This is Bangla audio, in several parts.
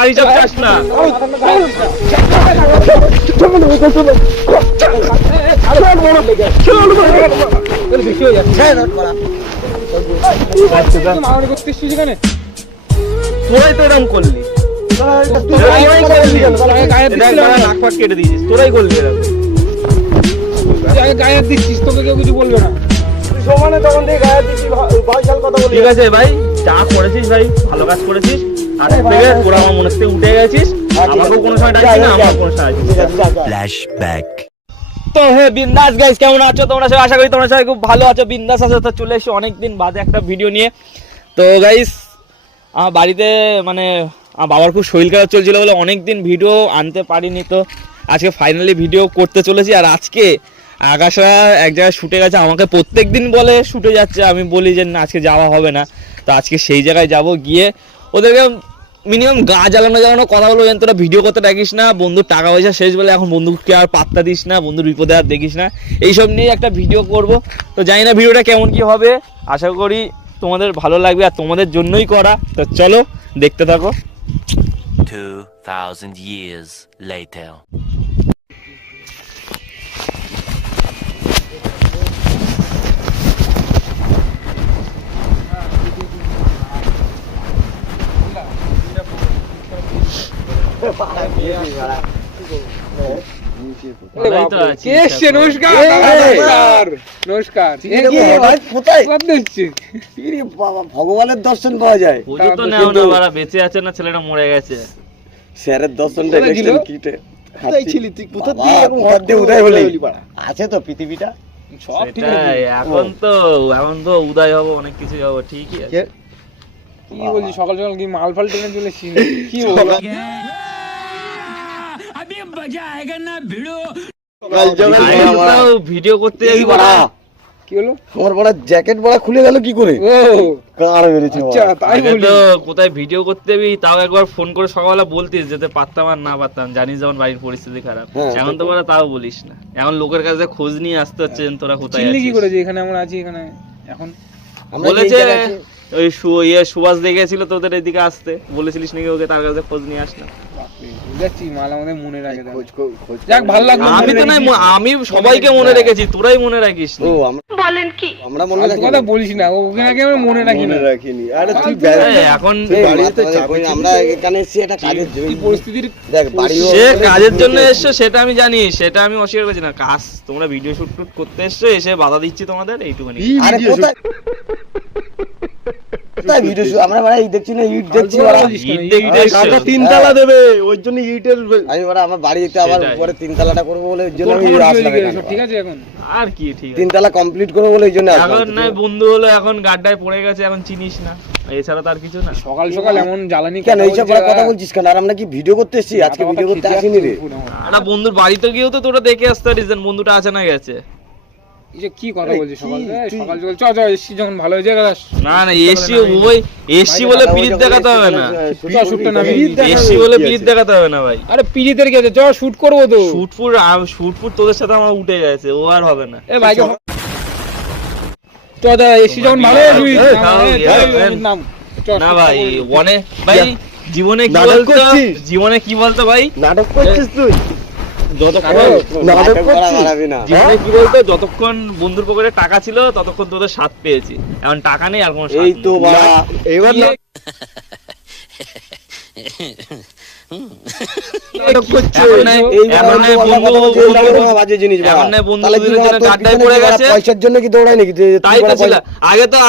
টাকার হিসাব চাস না। তোরাই তো এরকম করলি, নাক ফাক কেটে দিয়েছিস, তোরাই করলি এরকম। গায়ে দিচ্ছিস, তোকে কেউ কিছু বলবে না। ঠিক আছে ভাই, যা করেছিস ভাই ভালো কাজ করেছিস। আর থেকে তোরা আমার মনে থেকে উঠে গেছিস, আমাকেও কোনো সময় ডাকবি না, আমার কোনো সময় ফ্ল্যাশব্যাক। তো হে বিন্দাস গাইস, কেমন আছো তোমরা সবাই? আশা করি তোমরা সবাই খুব ভালো আছো, বিন্দাস আছো। তো চলে এসেছি অনেকদিন বাদে একটা ভিডিও নিয়ে। তো গাইস আমার বাড়িতে মানে আমার বাবার খুব শরীর খারাপ চলছিল বলে অনেকদিন ভিডিও আনতে পারিনি। তো আজকে ফাইনালি ভিডিও করতে চলেছি। আর আজকে আকাশা এক জায়গায় শুটে গেছে, আমাকে প্রত্যেক দিন বলে শুটে যাচ্ছে, আমি বলি যে না আজকে যাওয়া হবে না। তো আজকে সেই জায়গায় যাব, গিয়ে ওদেরকে মিনিমাম গা জ্বালানো কথা বলবো, যেন তোরা ভিডিও করতে ডাকিস না, বন্ধুর টাকা পয়সা শেষ বলে এখন বন্ধুকে আর পাত্তা দিস না, বন্ধুর বিপদে আর দেখিস না, এইসব নিয়ে একটা ভিডিও করব। তো জানি না ভিডিওটা কেমন কি হবে, আশা করি তোমাদের ভালো লাগবে আর তোমাদের জন্যই করা। তো চলো দেখতে থাকো। 2000 years later. ভগবানের দর্শন পাওয়া যায়, বেঁচে আছে না ছেলেটা মরে গেছে। স্যারের দর্শনটা আছে তো পৃথিবীটা। এখন তো উদয় হবো, অনেক কিছু হবো, ঠিকই আছে। কি বলছিস? সকাল সকাল কি মাল ফাল টেনে চলে এসেছিস? কি ভিডিও করতে কি হলো? আমার বড় জ্যাকেট বড় খুলে গেল কি করে? ও কার মেরেছে? আচ্ছা তাই বলি। তো কোথায় ভিডিও করতে যাবি তাও একবার ফোন করে সকালবেলা বলতিস, যেতে পারতাম আর না পারতাম, জানিস যেমন বাড়ির পরিস্থিতি খারাপ। এখন তো বলা তাও বলিস না, এখন লোকের কাছে খোঁজ নিয়ে আসতে হচ্ছে তোরা কোথায় আছিস। কি করেছে এখানে আমরা আছি? এখানে এখন বলেছে ওই সুভাষ দেখেছিল তোদের এদিকে আসতে, বলেছিলিস নাকি ওকে, তার কাছে খোঁজ নিয়ে আস না। দেখছি মাল আমাদের মনে রাখে, যাক ভালো লাগলো। আমি তো নাই, আমি সবাইকে মনে রেখেছি, তোরাই মনে রাখিস না। ও বলেন কি আমরা মনে রাখি কথা বলিস না, ওকে নাকি আমরা মনে রাখিনি। আরে তুই এখন বাড়িতে আমরা এখানে এসেছি এটা কাজের জন্য, পরিস্থিতির দেখ বাড়ি সে কাজের জন্য এসছো সেটা আমি জানি, সেটা আমি অস্বীকার করছি না। কাজ তোমরা ভিডিও শুট করতে এসছো, এসে বাধা দিচ্ছি তোমাদের, এইটুকুনি। আরে কোথায় ভিডিও আমরা মানে দেখছি না, ইট দেখছি, তিনতলা দেবে ওই জন্য ইটের আমি বড় আমার বাড়িতে আবার উপরে তিনতলাটা করব বলে ওই জন্য আমি আসলাম। ঠিক আছে এখন আর কি ঠিক আছে, তিনতলা কমপ্লিট করব বলে ওই জন্য আসলাম। এখন নাই বন্ধু হলো, এখন গাড্ডায় পড়ে গেছে, এখন চিনিস না, এছাড়া তার কিছু না। সকাল সকাল এমন জ্বালানি কেন এইসব কথা বলছিস কেন? আর আমরা কি ভিডিও করতে এসেছি? আজকে ভিডিও করতে আসিনি রে। একটা বন্ধুর বাড়িতে গিয়েও তো তোরা দেখে আসতে পারিস বন্ধুটা আছে না গেছে। এই যে কি কথা বলছিস সকাল সকাল? চ এসি যখন ভালো হয়ে যায়। না এসি ওই এসি বলে পিরিত দেখাতে হবে না, এসি বলে পিরিত দেখাতে হবে না ভাই। আরে পিরিতের কি আছে, চ শুট করবো তো। শুটপুর তোদের সাথে আমার উঠে গেছে, ও আর হবে না। এ ভাই চ দা, এসি যখন ভালো হয়ে না ভাই, অনেক ভাই জীবনে কি বলতো ভাই, নাটক করছিস তুই। যতক্ষণ বন্ধুর পকেটে টাকা ছিল ততক্ষণ তোদের স্বাদ পেয়েছি, এখন টাকা নেই আর কোনো স্বাদ এই তো এবার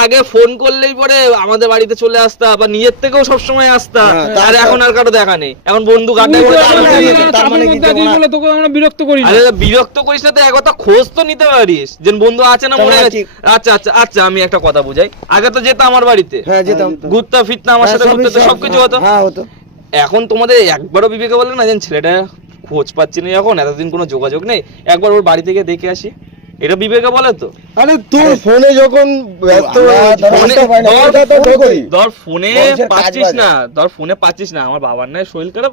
আগে ফোন করলেই পরে আমাদের বাড়িতে চলে আসতা বা নিজের থেকেও সবসময় আসতা, আর এখন আর কারো দেখা নেই। এখন বন্ধু গাড্ডায় বিরক্ত করিস না তো, একবার খোঁজ তো নিতে পারিস যে বন্ধু আছে না মরে গেছে। আচ্ছা আচ্ছা আচ্ছা, আমি একটা কথা বুঝাই, আগে তো যেতাম আমার বাড়িতে, ঘুরতা ফিরতা আমার সাথে, ঘুরতে সবকিছু হতো। এখন তোমাদের একবারও বিবেকে বলে না যে ছেলেটা খোঁজ পাচ্ছি না, যখন এতদিন কোনো যোগাযোগ নেই, একবার ওর বাড়ি থেকে দেখে আসি, এটা বিবেকে বলে তো? আরে তোর ফোনে যখন ধর ফোনে পাচ্ছিস না, আমার বাবার নাই শরীর খারাপ,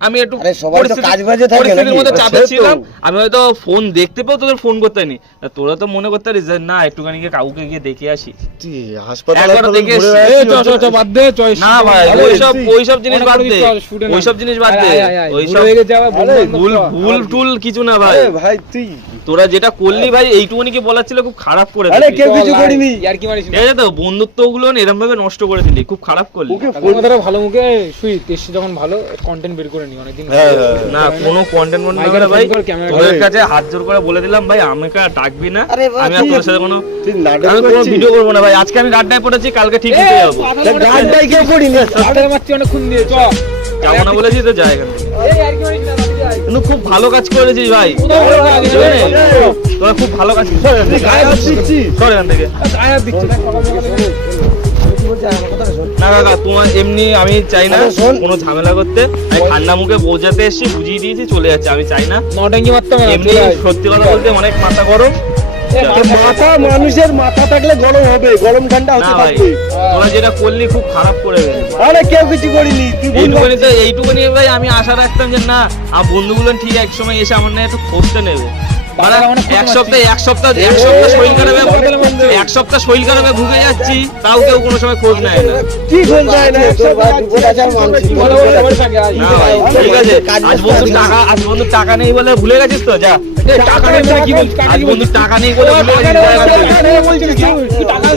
আমি একটু আরে সবাই তো পরিস্থিতি- কাজ বাজে থাকে পরিস্থিতির নাকি? মধ্যে চাপে সে তো। ছিলাম, আমি হয়তো ফোন দেখতে পেও তোদের ফোন করতে নি, তোরা তো মনে করতে পারিস যে না একটুখানি গিয়ে কাউকে গিয়ে দেখে আসি। তুই হাসপাতালে একবার এখন দেখে ঘুরে এসছি। বেড়াচ্ছিস, চ বাদ দে চ না ভাই আরে ওইসব জিনিস বাদ দে, ওইসব জিনিস বাদ দে, ওইসব ভুল ভুল টুল কিছু না ভাই। আরে ভাই তুই তোরা যেটা করলি ভাই এইটুকুনি কি বলার ছিল, খুব খারাপ করে আরে দিলি। কেউ কিছু করিনি। আর কি মারিস ঠিক আছে তো, বন্ধুত্ব গুলো এরকম ভাবে নষ্ট করে দিলি, খুব খারাপ করলি। ওকে কথাটা ভালো মুখে শুই এসছি যখন ভালো কন্টেন্ট বের করে নি অনেকদিন হ্যাঁ, হ্যাঁ, না কোনো কন্টেন্ট মন্ট মাইকেল না ভাই, ফোন কর, ক্যামেরা তোদের ধর। কাছে হাত জোর করে বলে দিলাম ভাই আমাকে আর ডাকবি না, আরে বাবা, আমি আর তোর সাথে কোনো তুই নাটক আমি কোনো করছিস? ভিডিও করবো না ভাই। আজকে আমি রাড্ডায় পড়েছি, কালকে ঠিক হতে যাবো। তা গানটাই কেউ করিনি। মারছি অনেকক্ষণ দিয়ে চ যাবো না বলেছি তো যাই এখান থেকে। আর কি মারিস না কিন্তু খুব ভালো কাজ করেছিস ভাই, কোথাও ভালো কাজ বুঝলে? নেই। তোরা খুব ভালো কাজ সর এখান তুই থেকে, গায়ে হাত দিচ্ছিস। সর এখান থেকে। আয়াত দিচ্ছি না কাকা তোমার এমনি আমি চাই না আরে শোন। কোনো ঝামেলা করতে, আমি ঠান্ডা মুখে বোঝাতে এসেছি, বুঝিয়ে দিয়েছি, চলে যাচ্ছে, আমি চাই না। নটাঙ্গি মারতে হবে না, এমনি চলে আয়। সত্যি কথা বলতে অনেক মাথা গরম। মাথা মানুষের মাথা থাকলে গরম হবে, গরম ঠান্ডা না হতে ভাই থাকবে। তোরা যেটা করলি খুব খারাপ করে ফেললি। আরে কেউ কিছু করিনি, তুই ভুল এইটুকুনি তো ভাবছিস। এইটুকুনি ভাই আমি আশা রাখতাম যে না আমার বন্ধুগুলো ঠিক এক সময় এসে আমার না একটু খোঁজতে নেবে। মানে বাবা, অনেক এক খোঁজ সপ্তাহ সপ্তাহ শরীর খারাপে এক সপ্তাহ শরীর খারাপে ভুগে যাচ্ছি, তাও কেউ কোনো সময় খোঁজ নেয় না। কি খোঁজ দেয় না, তোর ভাই বিপদ আছে আর মানছি। বলো, বলো, বলো, থাকে, আয়। না ভাই ঠিক আছে, কাজ আজ বন্ধুর টাকা নেই বলে ভুলে গেছিস তো, যা এই টাকা নেই বলে কি বলছিস? আজ বন্ধুর টাকা নেই বলে ভুলে গেছিস, যা এখান থেকে। টাকা নেই বলছিস কি? তুই টাকা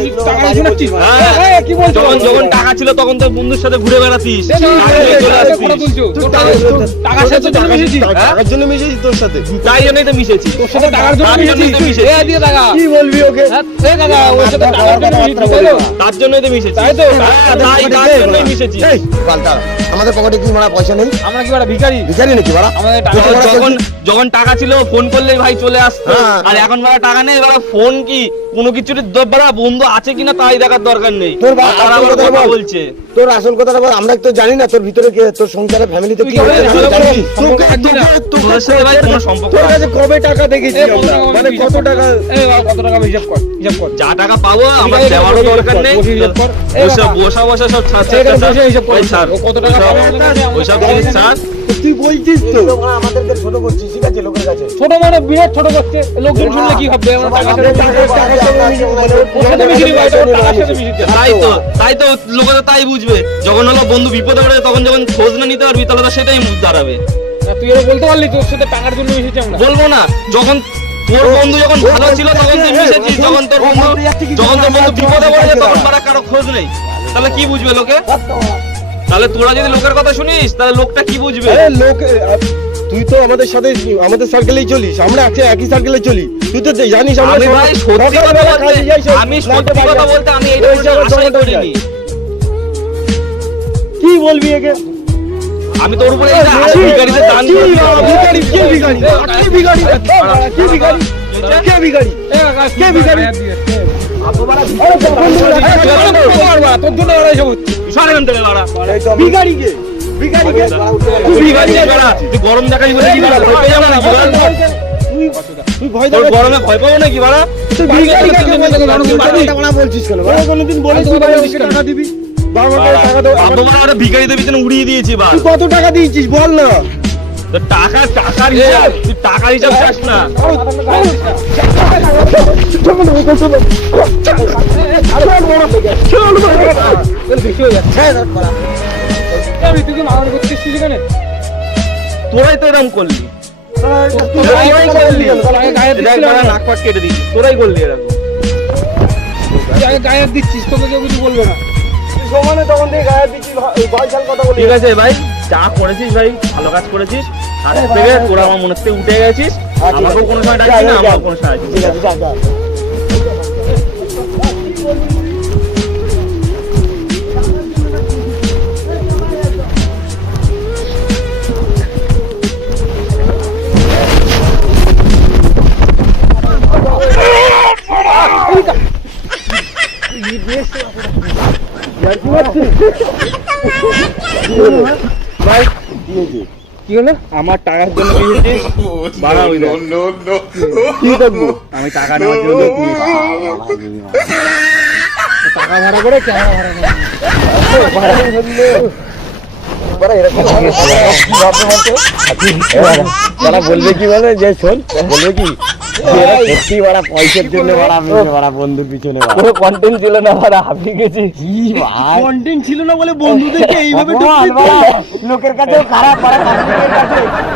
শোনাচ্ছিস? হ্যাঁ, কি বলছিস? যখন টাকা ছিল তখন তো বন্ধুর সাথে ঘুরে বেড়াতিস, টাকা নিয়ে চলে আসতিস। টাকার সাথে তো মিশেছিস। টাকার জন্য মিশেছি তোর সাথে। তাই জন্যই তো মিশেছি, তোর সাথে টাকার জন্য তার জন্যই তো মিশেছিস। মিশেছি। এ দিয়ে টাকা। কি বলবি ওকে? হ্যাঁ, এই কাকা, ওর সাথে টাকার জন্য মিশেছিস, তাই তো? তার জন্যই তো মিশেছি, তাই তো? তার জন্যই মিশেছি। এই, পাল্টা। আমাদের পকেটে কি মারা পয়সা নেই? আমরা কি বড় ভিখারি? ভিখারি নাকি বাড়া? আমাদের টাকা তুই তো বড় যখন যখন টাকা ছিল ফোন করলেই ভাই চলে আসতো, হ্যাঁ। আর এখন বাবা টাকা নেই, বাবা ফোন কি কোনো কিছুর বাবা বন্ধু আছে কিনা তাই দেখার দরকার নেই, তোর বা- তারা আসল আবার কথা কথা বল। বলছে। তোর আসল কথাটা বল, আমরা তো জানি না তোর ভিতরে কে, তোর সংসারে ফ্যামিলিতে তুই কি কেমন হচ্ছে না ভালো জানি। করে তোকে- সম্পর্ক রাখবি না? তোর সাথে ভাই কোনো সম্পর্ক তোর রাখবো কাছে কবে টাকা দেখেছি এই কত আমরা? টাকা মানে হিসাব কত কর। টাকা? এই বাবা, কত টাকা হিসাব কর, হিসাব কর। যা টাকা পাবো আমার ঠিক আছে, দেওয়ারও বসে দরকার হিসাব নেই, কর, বসে হিসাব কর। এই ওইসব বাবা। বসা বসা সব ছাড় এখানে বসে হিসাব কর। ওই ছাড়, ও কত টাকা পাবো আমাদের কাছে, আমরা ওইসব টাকা জিনিস দেবো। ছাড়। তুই বলছিস তো আমাদেরকে ছোট করছিস, ঠিক আছে লোকের কাছে। ছোট মানে বিরাট ছোট করছে, লোকজন শুনলে কি ভাববে? আমরা টাকার সাথে ওর সাথে মিশিয়ে নিবো, এটা ওর টাকার সাথে মিশিয়ে দিতে। তাই তো লোকেরা তাই বুঝবে, যখন হলো বন্ধু বিপদে পড়ে তখন যখন খোঁজ না নিতে পারবি তাহলে তো সেটাই মুখ দাঁড়াবে। তুই এর বলতে পারলি তোর সাথে টাকার জন্য মিশেছি আমরা? বলবো না, যখন তোর বন্ধু যখন ভালো ছিল তখন তুই মিশেছিস, যখন তোর বন্ধু বিপদে পড়ে যায় তখন বারা কারো খোঁজ নেই, তাহলে কি বুঝবে লোকে? তাহলে তোরা যদি লোকের কথা শুনিস তাহলে লোকটা কি বুঝবে? আরে লোক, তুই তো আমাদের সাথে আমাদের সার্কেলেই চলিস, আমরা একই সার্কেলে চলি। তুই তো জানিস আমরা আমি ভাই সত্যি কথা বলতে, আমি সত্যি কথা বলতে আমি এইটা আশাই করিনি। কি বলবি একে? আমি তোর উপরে এটা আশা ভিখারিতে দান কি করি। ভিখারি? কে ভিখারি? কি ভিখারি? কি ভিখারি? কে ভিখারি? এই কাকা, কে ভিখারি? আয়াত দিয়ে। আরে যখন তোর জন্য ওরা এসব হচ্ছে। সর এখান থেকে বাড়া। ভিখারি কে? ভিখারি কে? তুই ভিখারি কে বাড়া? তুই গরম দেখাবি বলে কি বাড়া? ভয় পেয়ে যাবো নাকি বাড়া? তুই ভয় তোর দেখাচ্ছিস? গরমে ভয় পাবো নাকি বাড়া? তুই ভিখারি কাকে বলছিস? তুই টাকা বলছিস কেন? কোনোদিন বলিস তুই আমাকে টাকা দিবি? বাবা আমাকে টাকা দাও। বাবা বাড়া ওরা ভিখারিদের পিছনে উড়িয়ে দিয়েছি বা তুই কত টাকা দিয়েছিস বল না? টাকার হিসাব, তুই টাকার হিসাব চাস না। আমি তুই কি মারামারি করছিস সেখানে? তোরাই তো এরকম করলি, তোরাই করলি। দেখ বাড়া, নাক পাক কেটে দিচ্ছি, তোরাই করলি এরকম। তুই আগে গায়ে হাত দিচ্ছিস, তোকে কেউ কিছু বলবে না। সমানে তখন থেকে গায়ে দিচ্ছিস, ভয় ছাল কথা বলি। ঠিক আছে ভাই, যা করেছিস ভাই ভালো কাজ করেছিস, আর থেকে তোরা আমার মনে থেকে উঠে গেছিস, আমাকেও কোনো সময় ডাকবি না, আমাকেও কোনো সময় ডাকবি না। ঠিক আছে, যা, যা। ভাই কি হলো? আমার টাকার জন্য কিনেছিস বাড়া, ওই দেখ। কি করবো? আমি টাকা নেওয়ার জন্য কিনেছি। টাকা ভাড়া করে ক্যামেরা ভাড়া করে। বাড়া এরকম কি ভাববে বলতো? যারা বলবে কি বলে যে শোন বলবে কি এরা সত্যি বাড়া পয়সার জন্য বাড়া আমি বাড়া বন্ধুর পিছনে বাড়া কোনো কন্টেন্ট ছিল না বাড়া হাঁপিয়ে গেছি কি ভাই কন্টেন্ট ছিল না বলে বন্ধুদেরকে এইভাবে লোকের কাছেও খারাপ বাড়া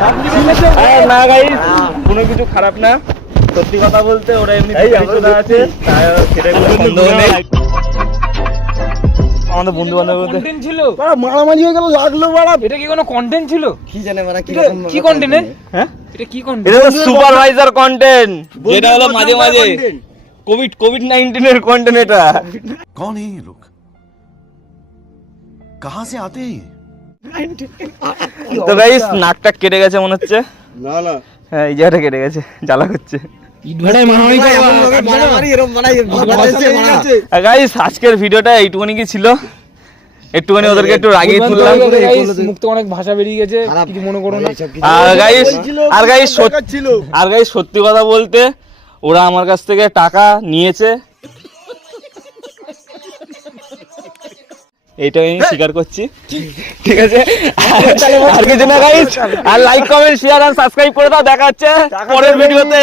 পাবলিকের কাছে না গাইস কোনো কিছু খারাপ না সত্যি কথা বলতে ওরা এমনি পিছনে আছে তাই সেটাই কোনো সন্দেহ নেই আমাদের বন্ধু বান্ধব কন্টেন্ট ছিল বাড়া মারামারি হয়ে গেল লাগলো বাড়া এটা কি কোনো কন্টেন্ট ছিল কি জানে বাড়া কি কি কন্টেন্ট হ্যাঁ এটা কি কন্টেন্ট এটা তো সুপারভাইজার কন্টেন্ট যেটা হলো মাঝে মাঝে কোভিড-19 এর কন্টেন্ট এটা कौन है ये लोग कहां से आते हैं ये? তো গাইস নাকটা কেটে গেছে মনে হচ্ছে না না হ্যাঁ এই জায়গাটা কেটে গেছে জ্বালা করছে ইট ভাড়ায় মারামারি করে মারামারি এরকম বাড়া গাইস আজকের ভিডিওটা এইটুকুনি কি ছিল একটুখানি ওদেরকে একটু রাগিয়ে তুললাম মুখ তো অনেক ভাষা বেরিয়ে গেছে কিছু মনে করো না আর গাইস সত্যি কথা বলতে ওরা আমার কাছ থেকে টাকা নিয়েছে এইটা আমি স্বীকার করছি ঠিক আছে আর কিছু না গাইস আর লাইক কমেন্ট শেয়ার আর সাবস্ক্রাইব করে দাও দেখা হচ্ছে পরের ভিডিওতে